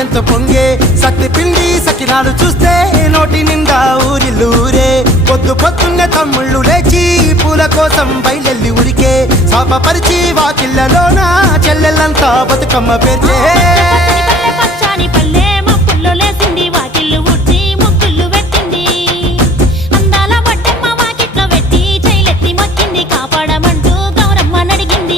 ఎంత పొంగే సత్తి పిండి సకినాలు చూస్తే నోటి నిండా ఊరిల్లూరే పొద్దు పొద్దున్నే తమ్ముళ్ళు లేచి పూల కోసం బయలెల్లి ఉరికే శాపపరిచి వాకిళ్ళలోన చెల్లెళ్ళంతా బతుకమ్మ పేర్చే